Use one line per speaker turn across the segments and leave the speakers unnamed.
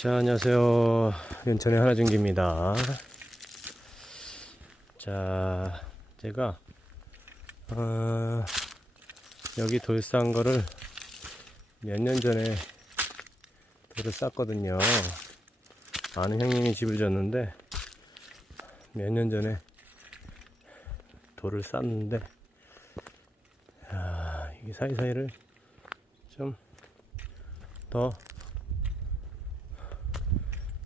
자, 안녕하세요. 연천의 하나중기입니다. 자, 제가, 어, 여기 돌 싼 거를 몇 년 전에 돌을 쌌거든요. 아는 형님이 집을 졌는데, 몇 년 전에 돌을 쌌는데, 야, 이게 사이사이를 좀 더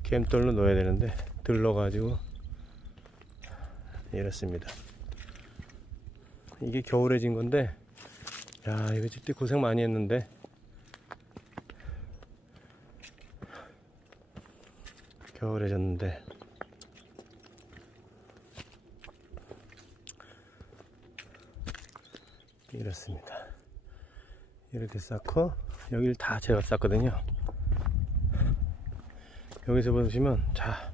갬돌로 넣어야 되는데 들러가지고 이렇습니다. 이게 겨울에 진 건데 야 이거 집도 고생 많이 했는데. 겨울에 졌는데. 이렇습니다. 이렇게 쌓고 여기를 다 제가 쌌거든요 여기서 보시면 자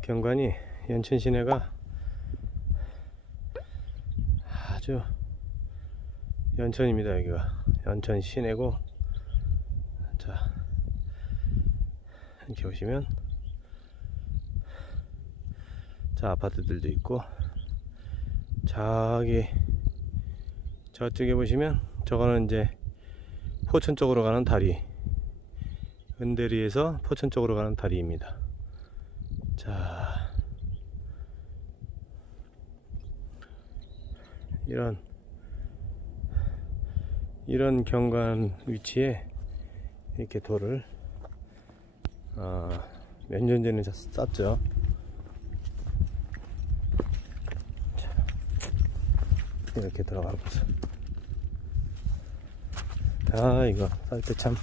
경관이 연천 시내가 아주 연천입니다 여기가. 연천 시내고 자 이렇게 보시면 자 아파트들도 있고 저기 저쪽에 보시면 저거는 이제 포천 쪽으로 가는 다리 은대리에서 포천 쪽으로 가는 다리입니다. 자, 이런 이런 경관 위치에 이렇게 돌을 아, 몇년 전에 쌌죠. 자, 이렇게 들어가고 있어. 아, 이거 쌀 때 참.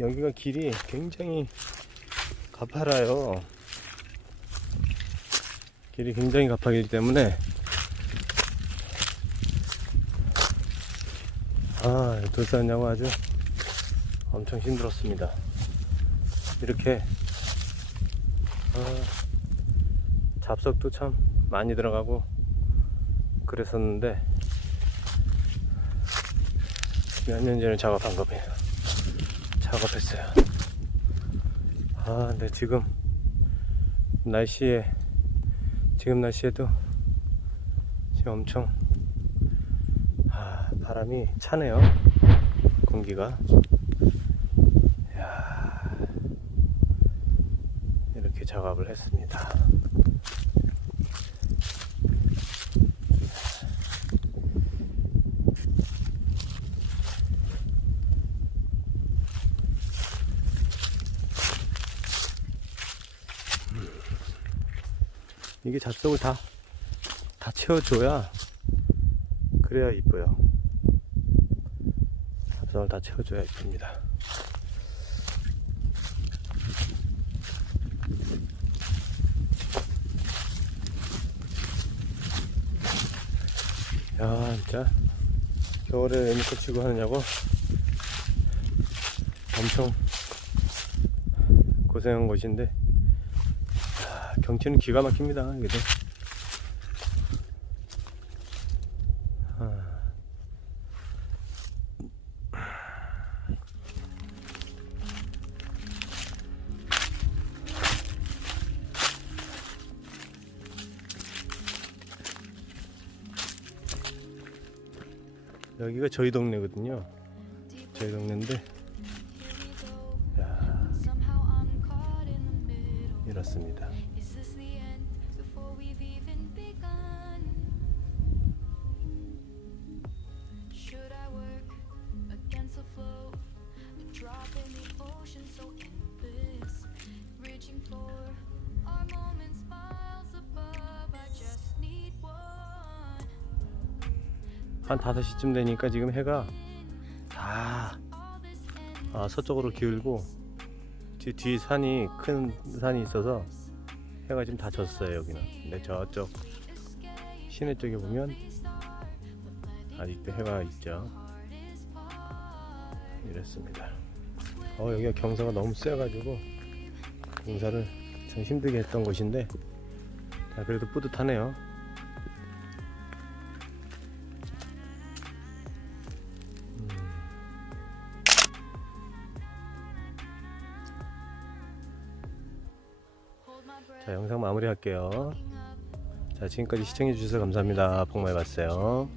여기가 길이 굉장히 가파라요. 길이 굉장히 가파르기 때문에 아, 돌산냐고 아주 엄청 힘들었습니다. 이렇게 아, 잡석도 참 많이 들어가고 그랬었는데 몇 년 전에 작업한 겁니다. 작업했어요. 아, 근데 지금 날씨에 지금 날씨에도 지금 엄청 아, 바람이 차네요. 공기가. 야 이렇게 작업을 했습니다. 이게 잡석을 다, 다 채워줘야, 그래야 이뻐요. 잡석을 다 채워줘야 이쁩니다. 야, 진짜, 겨울에 레미코 치고 하느냐고 엄청 고생한 곳인데, 경치는 기가 막힙니다. 아. 여기가 저희 동네거든요. 저희 동네인데, 야, 이렇습니다. 한 5시쯤 되니까 지금 해가 다. 아, 서쪽으로 기울고 뒤, 뒤 산이 큰 산이 있어서 해가 지금 다 졌어요 여기는. 근데 저쪽 시내 쪽에 보면 아직도 해가 있죠. 이렇습니다. 어 여기가 경사가 너무 세가지고 공사를 참 힘들게 했던 곳인데 자, 그래도 뿌듯하네요 자 영상 마무리할게요. 자 지금까지 시청해 주셔서 감사합니다. 복 많이 봤어요